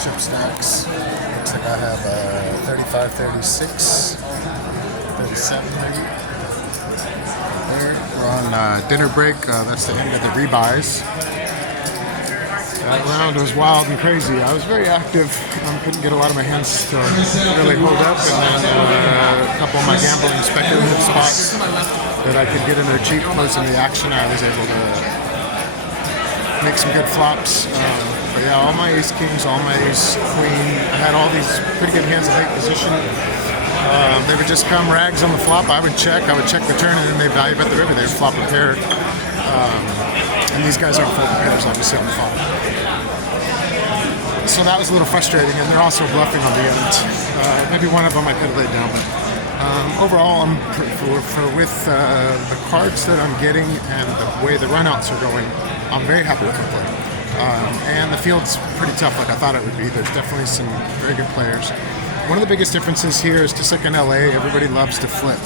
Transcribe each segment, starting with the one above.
Chip stacks. Looks like I have 35, 36, 37 maybe. There. We're on dinner break. That's the end of the rebuys. That round was wild and crazy. I was very active. Couldn't get a lot of my hands to really hold up, and then a couple of my gambling speculative spots that I could get in there cheap closing the action. I was able to make some good flops. But yeah, all my ace kings, all my ace queen. I had all these pretty good hands in late position. They would just come rags on the flop. I would check the turn, and then they value bet the river. They would flop a pair. And these guys aren't folding pairs, obviously, on the flop. So that was a little frustrating, and they're also bluffing on the end. Maybe one of them I could have laid down, but overall, with the cards that I'm getting and the way the runouts are going, I'm very happy with the play. And the field's pretty tough, like I thought it would be. There's definitely some very good players. One of the biggest differences here is just like in LA, everybody loves to flip.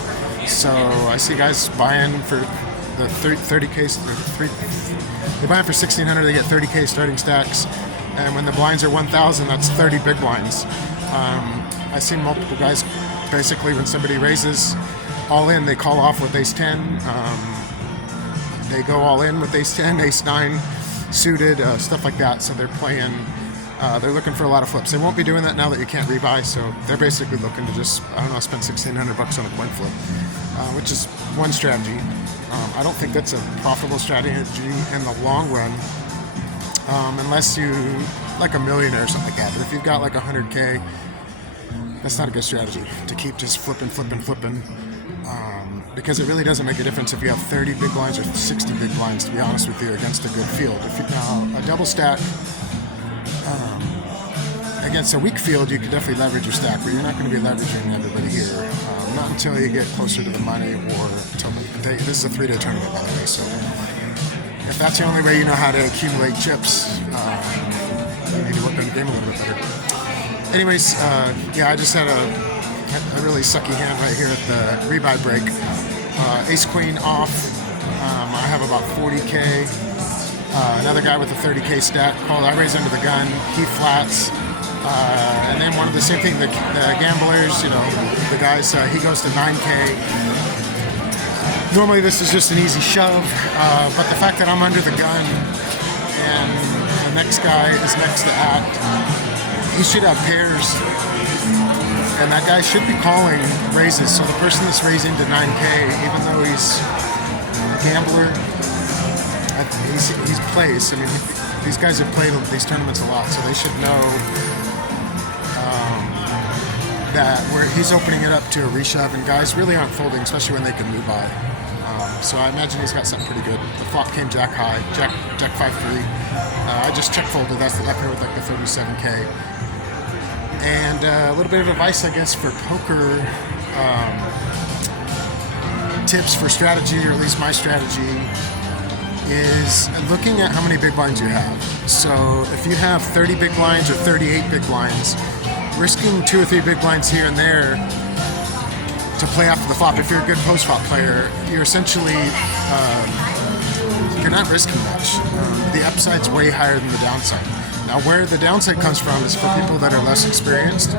So I see guys buying for the 30K, they buy it for $1,600, they get 30K starting stacks, and when the blinds are 1,000, that's 30 big blinds. I've seen multiple guys, basically when somebody raises all in, they call off with ace 10, they go all in with ace 10, ace 9 suited, stuff like that. So they're playing, they're looking for a lot of flips. They won't be doing that now that you can't rebuy, so they're basically looking to just, I don't know, spend $1,600 on a coin flip, which is one strategy. I don't think that's a profitable strategy in the long run, unless you, like a millionaire or something like that. But if you've got like 100K, that's not a good strategy to keep just flipping, because it really doesn't make a difference if you have 30 big blinds or 60 big blinds, to be honest with you, against a good field. If you, now, a double stack against a weak field, you can definitely leverage your stack, but you're not going to be leveraging everybody here. Not until you get closer to the money, or until this is a 3-day tournament, by the way, so if that's the only way you know how to accumulate chips, you need to work on the game a little bit better. Anyways, yeah, I just had a really sucky hand right here at the rebuy break. Ace queen off. I have about 40K. Another guy with a 30K stack called. I raise under the gun. He flats. And then one of the same thing, the gamblers, you know, the guys, he goes to 9K. Normally this is just an easy shove, but the fact that I'm under the gun and the next guy is next to act, he should have pairs, and that guy should be calling raises. So the person that's raising to 9K, even though he's a gambler, he's plays. I mean, these guys have played these tournaments a lot, so they should know that where he's opening it up to a reshove, and guys really aren't folding, especially when they can move by. So I imagine he's got something pretty good. The flop came jack high, jack 5-3. I just check folded. That's the paired with like the 37K. And a little bit of advice, I guess, for poker tips for strategy, or at least my strategy, is looking at how many big blinds you have. So if you have 30 big blinds or 38 big blinds, risking 2 or 3 big blinds here and there to play after the flop, if you're a good post-flop player, you're essentially, you're not risking much. The upside's way higher than the downside. Now, where the downside comes from is for people that are less experienced.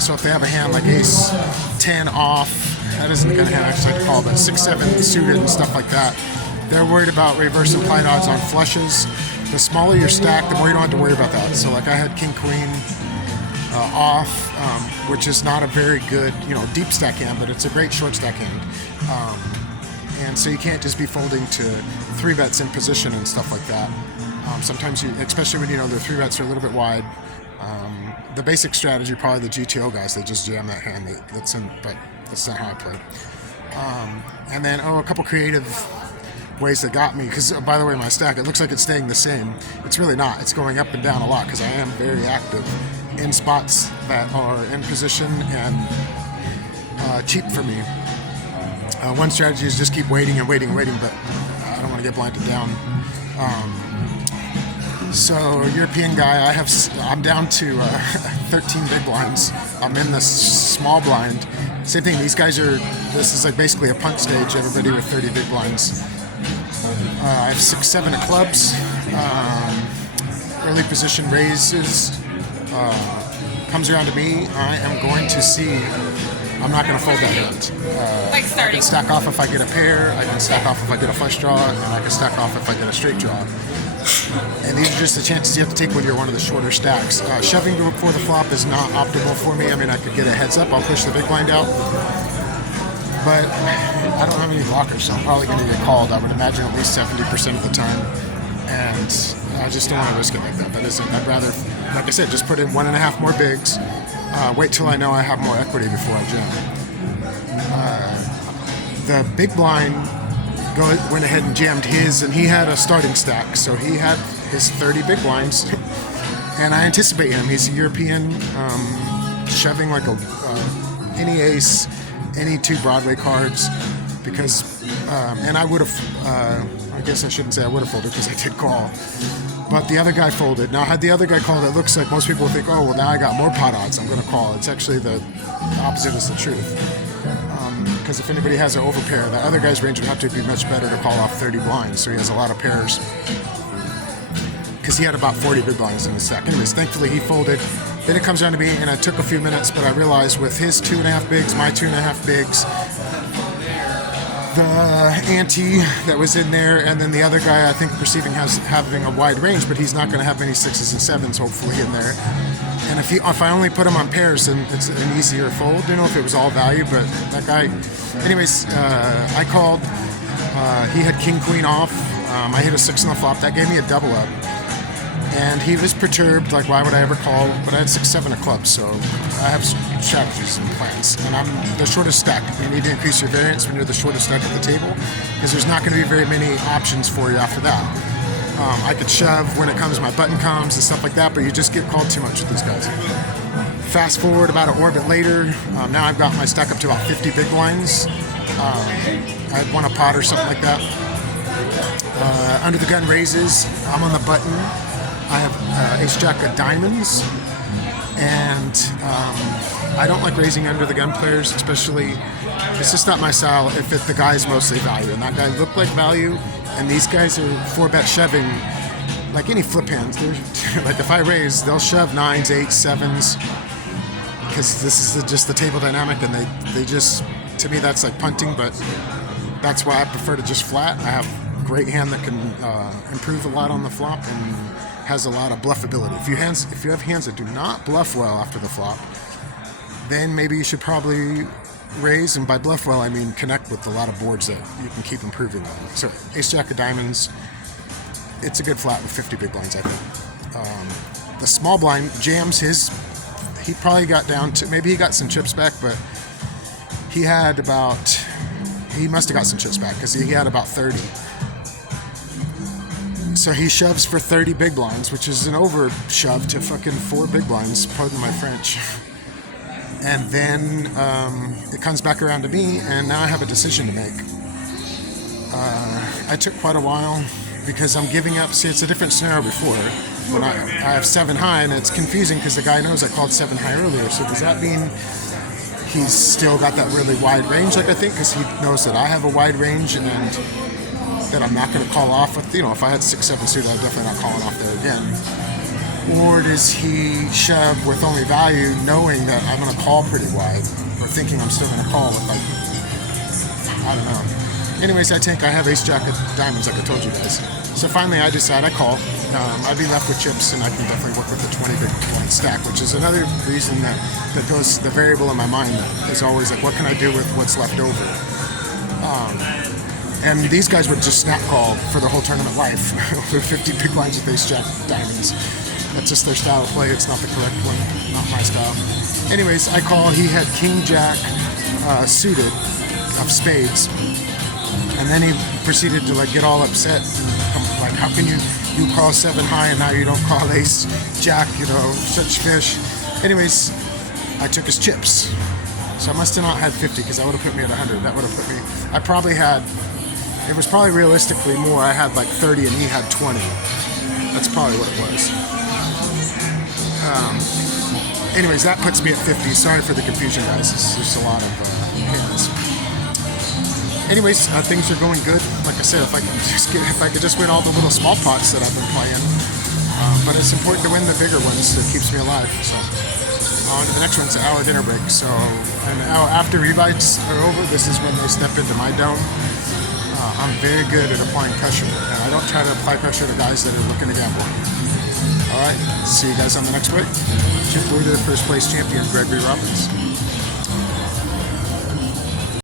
So if they have a hand like ace 10 off, that isn't the kind of hand I actually like to call, but 6-7 suited and stuff like that, they're worried about reverse implied odds on flushes. The smaller your stack, the more you don't have to worry about that. So like I had king-queen off, which is not a very good, deep stack hand, but it's a great short stack hand. And so you can't just be folding to 3-bets in position and stuff like that. Sometimes you, especially when their 3-bets are a little bit wide, the basic strategy, probably the GTO guys, they just jam that hand. That's in, but that's not how I play. And then a couple creative ways that got me, because by the way, my stack, it looks like it's staying the same. It's really not. It's going up and down a lot because I am very active in spots that are in position and cheap for me. One strategy is just keep waiting, but I don't want to get blinded down. So European guy, I'm down to 13 big blinds. I'm in the small blind. Same thing, these guys this is like basically a punt stage, everybody with 30 big blinds. I have 6-7 of clubs. early position raises, comes around to me, I am going to see. I'm not going to fold that hand. Like I starting. can stack off if I get a pair. I can stack off if I get a flush draw, and I can stack off if I get a straight draw. And these are just the chances you have to take when you're one of the shorter stacks. Shoving before the flop is not optimal for me. I mean, I could get a heads up. I'll push the big blind out. But I don't have any blockers, so I'm probably going to get called. I would imagine at least 70% of the time. And I just don't want to risk it like that. That isn't. I'd rather, like I said, just put in 1.5 more bigs. Wait till I know I have more equity before I jam. The big blind went ahead and jammed his, and he had a starting stack, so he had his 30 big blinds. And I anticipate him. He's a European, shoving like any ace, any 2 Broadway cards, because, and I would have, I guess I shouldn't say I would have folded because I did call. But the other guy folded. Now, had the other guy called, it looks like most people think, oh, well, now I got more pot odds, I'm going to call. It's actually the opposite is the truth. Because if anybody has an overpair, the other guy's range would have to be much better to call off 30 blinds, so he has a lot of pairs. Because he had about 40 big blinds in the stack. Anyways, thankfully he folded. Then it comes down to me, and it took a few minutes, but I realized with his 2.5 bigs, my 2.5 bigs, the ante that was in there, and then the other guy I think perceiving having a wide range, but he's not going to have many 6s and 7s hopefully in there. And if I only put him on pairs, then it's an easier fold. I don't know if it was all value, but that guy. Anyways, I called. He had king queen off. I hit a 6 on the flop. That gave me a double up. And he was perturbed, like, why would I ever call? But I had 6-7 of clubs, so I have strategies and plans. And I'm the shortest stack. You need to increase your variance when you're the shortest stack at the table, because there's not going to be very many options for you after that. I could shove when it comes, my button comes and stuff like that, but you just get called too much with these guys. Fast forward about an orbit later, now I've got my stack up to about 50 big blinds. I had won a pot or something like that. Under the gun raises, I'm on the button. I have ace-jack of diamonds, and I don't like raising under the gun players, especially, it's just not my style if the guy's mostly value, and that guy looked like value, and these guys are 4-bet shoving, like any flip hands. Like if I raise, they'll shove 9s, 8s, 7s, because this is just the table dynamic, and they just, to me that's like punting, but that's why I prefer to just flat. I have a great hand that can improve a lot on the flop and has a lot of bluffability. If you have hands that do not bluff well after the flop, then maybe you should probably raise, and by bluff well I mean connect with a lot of boards that you can keep improving on. So ace-jack of diamonds, it's a good flat with 50 big blinds, I think. The small blind jams his, he probably got down to, maybe he got some chips back, but he must have got some chips back because he had about 30. So he shoves for 30 big blinds, which is an over shove to fucking 4 big blinds, pardon my French. And then it comes back around to me, and now I have a decision to make. I took quite a while because I'm giving up. See, it's a different scenario before. When I have 7 high, and it's confusing because the guy knows I called 7 high earlier. So does that mean he's still got that really wide range, like I think, because he knows that I have a wide range and that I'm not going to call off with, if I had 6-7 suited, I'm definitely not calling off there again. Or does he shove with only value, knowing that I'm going to call pretty wide, or thinking I'm still going to call with, like, I don't know. Anyways, I have ace-jack of diamonds, like I told you guys. So finally I decide I call. I'd be left with chips, and I can definitely work with the 20 big blind stack, which is another reason that goes, the variable in my mind is always like, what can I do with what's left over? And these guys would just snap call for the whole tournament life with 50 big blinds with ace-jack diamonds. That's just their style of play. It's not the correct one, not my style. Anyways, I call. He had king-jack suited of spades, and then he proceeded to get all upset. Like, how can you call 7 high and now you don't call ace-jack? Such fish. Anyways, I took his chips. So I must have not had 50 because that would have put me at 100. That would have put me. I probably had. It was probably realistically more. I had like 30 and he had 20. That's probably what it was. Anyways, that puts me at 50. Sorry for the confusion, guys. It's just a lot of hands. Anyways, things are going good. Like I said, if I could just win all the little small pots that I've been playing, But it's important to win the bigger ones that keeps me alive. So on to the next one. It's an hour dinner break. So an hour after rebuys are over, this is when they step into my dome. I'm very good at applying pressure, and I don't try to apply pressure to guys that are looking to gamble. All right, see you guys on the next break. Chip Boy to the first place champion, Gregory Roberts.